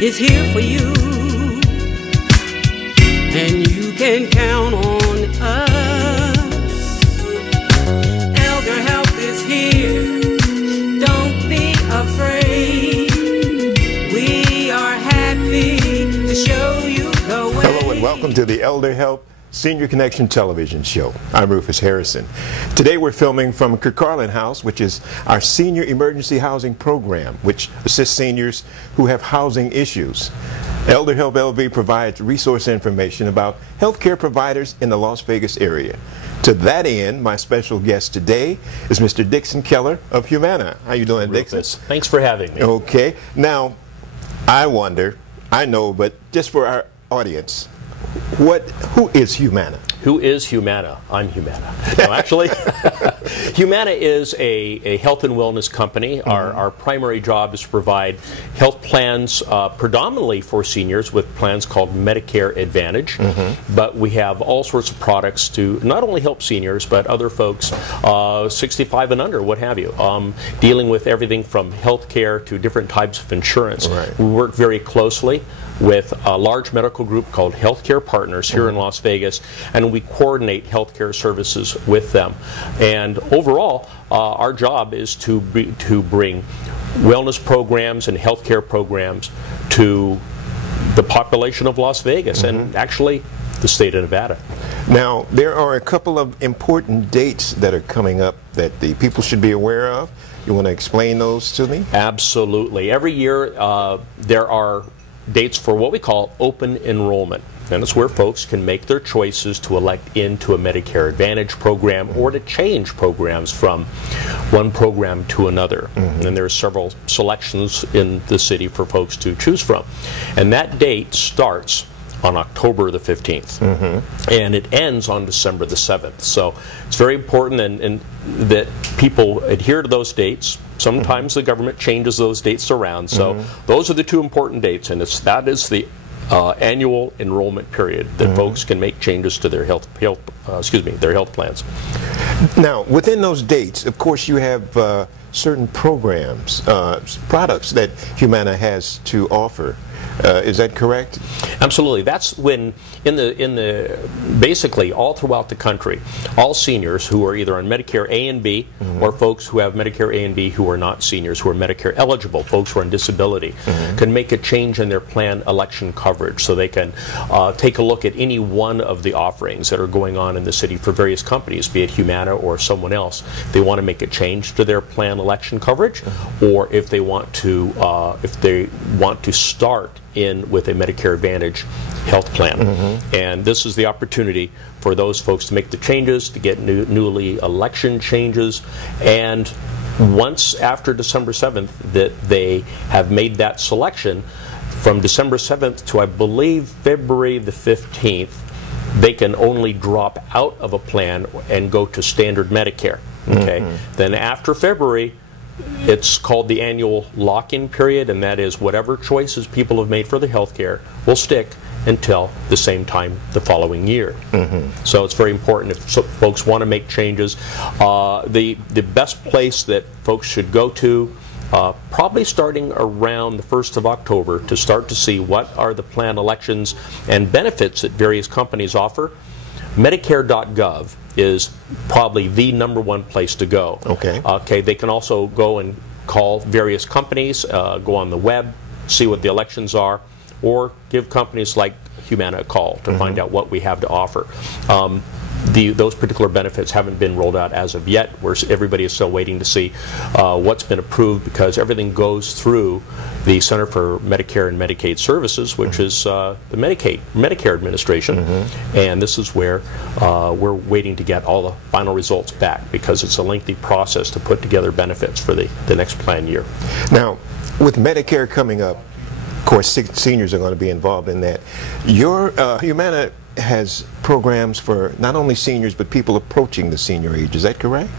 is here for you, and you can count on us. Elder Help is here, don't be afraid. We are happy to show you the way. Hello and welcome to the Elder Help Senior Connection television show. I'm Rufus Harrison. Today we're filming from Kirkcarlin House, which is our senior emergency housing program, which assists seniors who have housing issues. Elder Help LV provides resource information about healthcare providers in the Las Vegas area. To that end, my special guest today is Mr. Dixon Keller of Humana. How you doing, Dixon? Rufus, thanks for having me. Okay. Now, I wonder, I know, but just for our audience, who is Humana? Who is Humana? I'm Humana. No, actually, Humana is a health and wellness company. Our primary job is to provide health plans predominantly for seniors with plans called Medicare Advantage. But we have all sorts of products to not only help seniors, but other folks 65 and under, what have you, dealing with everything from health care to different types of insurance. Right. We work very closely with a large medical group called Healthcare Partners here in Las Vegas, and we coordinate healthcare services with them. And overall, our job is to bring wellness programs and healthcare programs to the population of Las Vegas and actually the state of Nevada. Now, there are a couple of important dates that are coming up that the people should be aware of. You want to explain those to me? Absolutely. Every year there are dates for what we call open enrollment. And it's where folks can make their choices to elect into a Medicare Advantage program or to change programs from one program to another. And there are several selections in the city for folks to choose from. And that date starts on October the 15th. And it ends on December the 7th. So it's very important and that people adhere to those dates. Sometimes the government changes those dates around. So those are the two important dates, and that is the annual enrollment period that folks can make changes to their health plans. Now, within those dates, of course, you have certain programs, products that Humana has to offer. Is that correct? Absolutely. That's when basically all throughout the country, all seniors who are either on Medicare A and B or folks who have Medicare A and B who are not seniors, who are Medicare eligible, folks who are on disability, can make a change in their plan election coverage. So they can take a look at any one of the offerings that are going on in the city for various companies, be it Humana or someone else. They want to make a change to their plan election coverage, or if they want to start in with a Medicare Advantage health plan. And this is the opportunity for those folks to make the changes, to get newly election changes, and once after December 7th that they have made that selection, from December 7th to I believe February the 15th, they can only drop out of a plan and go to standard Medicare. Then after February, it's called the annual lock-in period, and that is whatever choices people have made for their health care will stick until the same time the following year. So it's very important if folks want to make changes. The best place that folks should go to, probably starting around the 1st of October, to start to see what are the plan elections and benefits that various companies offer. Medicare.gov is probably the #1 place to go. Okay. They can also go and call various companies, go on the web, see what the elections are, or give companies like Humana a call to find out what we have to offer. Those particular benefits haven't been rolled out as of yet. Everybody is still waiting to see what's been approved, because everything goes through the Center for Medicare and Medicaid Services, which is the Medicare administration, and this is where we're waiting to get all the final results back, because it's a lengthy process to put together benefits for the next plan year. Now, with Medicare coming up, of course, seniors are going to be involved in that. Your Humana has programs for not only seniors but people approaching the senior age. Is that correct?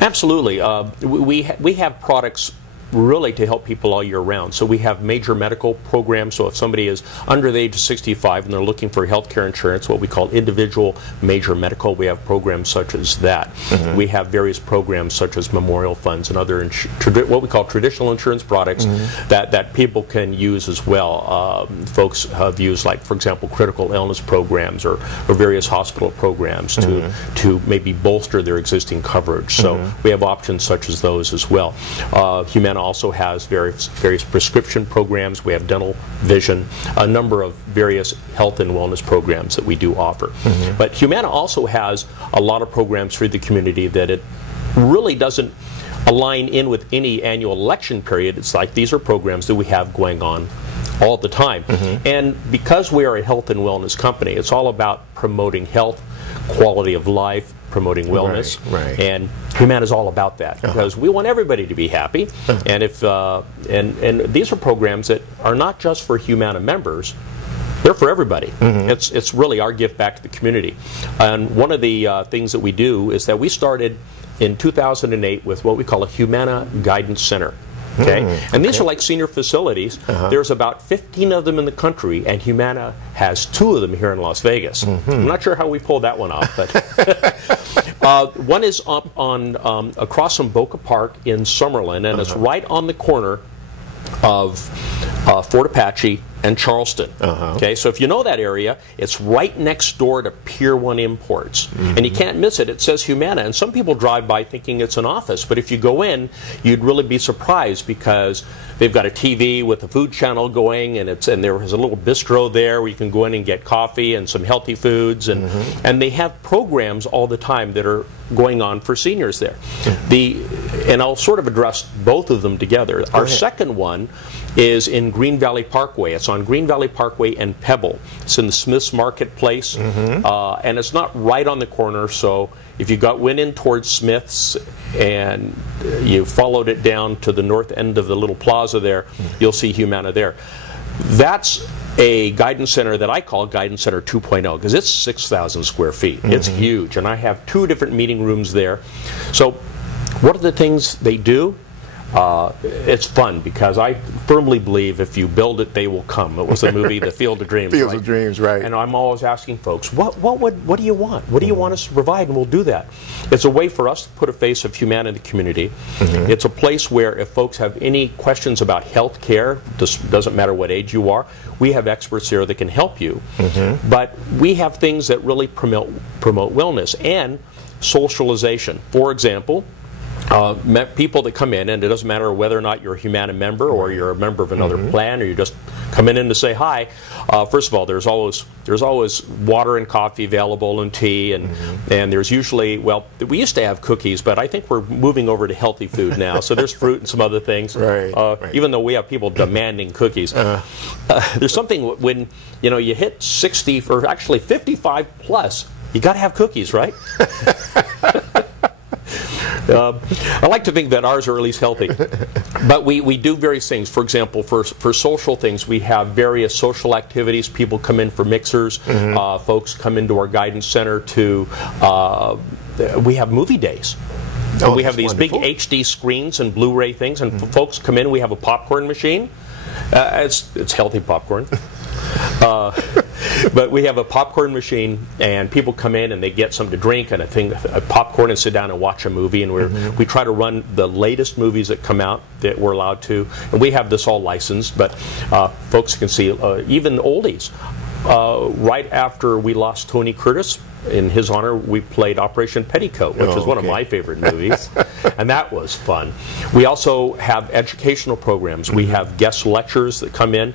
Absolutely. We have products really to help people all year round. So we have major medical programs. So if somebody is under the age of 65 and they're looking for health care insurance, what we call individual major medical, we have programs such as that. We have various programs such as memorial funds and other what we call traditional insurance products that people can use as well. Folks have used, like, for example, critical illness programs or various hospital programs to maybe bolster their existing coverage. So we have options such as those as well. Humana also has various prescription programs. We have dental, vision, a number of various health and wellness programs that we do offer. But Humana also has a lot of programs for the community that it really doesn't align in with any annual election period. It's like these are programs that we have going on all the time. And because we are a health and wellness company, it's all about promoting health, quality of life, promoting wellness, and Humana is all about that because we want everybody to be happy. And if and these are programs that are not just for Humana members; they're for everybody. It's really our gift back to the community. And one of the things that we do is that we started in 2008 with what we call a Humana Guidance Center. And these are like senior facilities. There's about 15 of them in the country, and Humana has 2 of them here in Las Vegas. I'm not sure how we pulled that one off, but one is up on across from Boca Park in Summerlin, and it's right on the corner of Fort Apache and Charleston. Okay, so if you know that area, it's right next door to Pier 1 Imports. And you can't miss it. It says Humana, and some people drive by thinking it's an office, but if you go in, you'd really be surprised because they've got a TV with a food channel going, and there is a little bistro there where you can go in and get coffee and some healthy foods, and they have programs all the time that are going on for seniors there. And I'll sort of address both of them together. Our second one is in Green Valley Parkway. It's on Green Valley Parkway and Pebble. It's in the Smith's Marketplace, and it's not right on the corner, so if you went in towards Smith's and you followed it down to the north end of the little plaza there, you'll see Humana there. That's a guidance center that I call Guidance Center 2.0 because it's 6,000 square feet. It's huge, and I have 2 different meeting rooms there. So what are the things they do? It's fun because I firmly believe if you build it, they will come. It was the movie The Field of Dreams. Field of Dreams, right. And I'm always asking folks, what do you want? What do you want us to provide? And we'll do that. It's a way for us to put a face of Humana in the community. It's a place where if folks have any questions about health care, doesn't matter what age you are, we have experts there that can help you. But we have things that really promote wellness and socialization. For example, people that come in, and it doesn't matter whether or not you're a Humana member or you're a member of another plan or you're just coming in to say hi. First of all, there's always water and coffee available and tea, and there's usually, well, we used to have cookies, but I think we're moving over to healthy food now. So there's fruit and some other things. Even though we have people demanding cookies, there's something when you hit 60 or actually 55 plus, you got to have cookies, right? I like to think that ours are at least healthy. But we do various things. For example, for social things, we have various social activities. People come in for mixers. Folks come into our guidance center to, we have movie days. And we have these big HD screens and Blu-ray things. And folks come in, we have a popcorn machine. It's healthy popcorn. But we have a popcorn machine, and people come in and they get something to drink and a popcorn and sit down and watch a movie. And we try to run the latest movies that come out that we're allowed to. And we have this all licensed, but folks can see even oldies. Right after we lost Tony Curtis, in his honor, we played Operation Petticoat, which is one of my favorite movies, and that was fun. We also have educational programs. We have guest lectures that come in.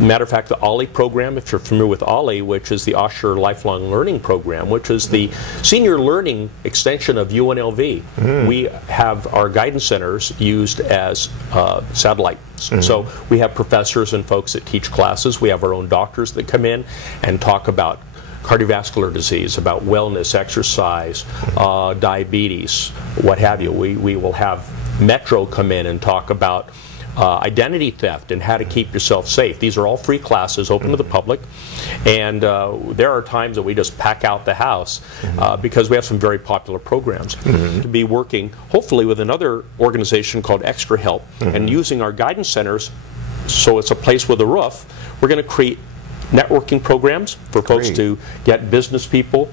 Matter of fact, the OLLI program, if you're familiar with OLLI, which is the Osher Lifelong Learning Program, which is the senior learning extension of UNLV. We have our guidance centers used as satellites. So we have professors and folks that teach classes. We have our own doctors that come in and talk about cardiovascular disease, about wellness, exercise, diabetes, what have you. We will have Metro come in and talk about identity theft and how to keep yourself safe. These are all free classes open to the public, and there are times that we just pack out the house because we have some very popular programs. To be working hopefully with another organization called Extra Help and using our guidance centers, so it's a place with a roof. We're going to create networking programs for folks to get business people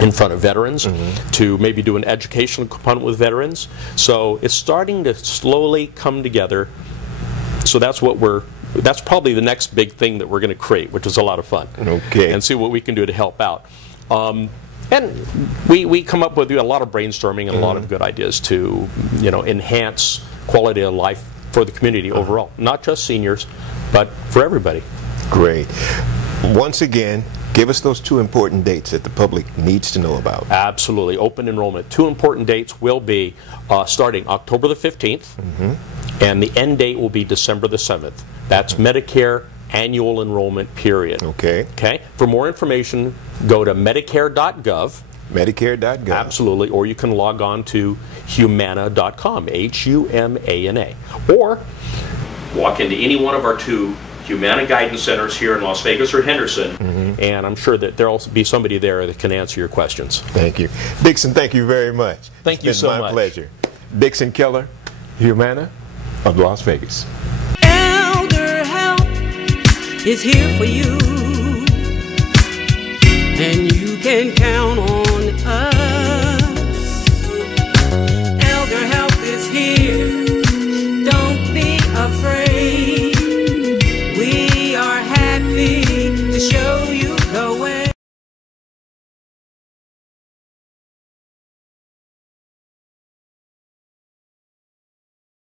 in front of veterans, to maybe do an educational component with veterans. So it's starting to slowly come together. So that's probably the next big thing that we're going to create, which is a lot of fun. Okay. And see what we can do to help out. And we come up with a lot of brainstorming and a lot of good ideas to, enhance quality of life for the community overall. Not just seniors, but for everybody. Great. Once again, give us those 2 important dates that the public needs to know about. Absolutely. Open enrollment. 2 important dates will be starting October the 15th, and the end date will be December the 7th. That's Medicare annual enrollment period. Okay. For more information, go to Medicare.gov. Medicare.gov. Absolutely. Or you can log on to Humana.com, Humana. Or walk into any one of our 2 Humana Guidance Centers here in Las Vegas or Henderson, and I'm sure that there will be somebody there that can answer your questions. Thank you. Dixon, thank you very much. Thank you so much. It's been my pleasure. Dixon Keller, Humana of Las Vegas. Elder Help is here for you, and you can count on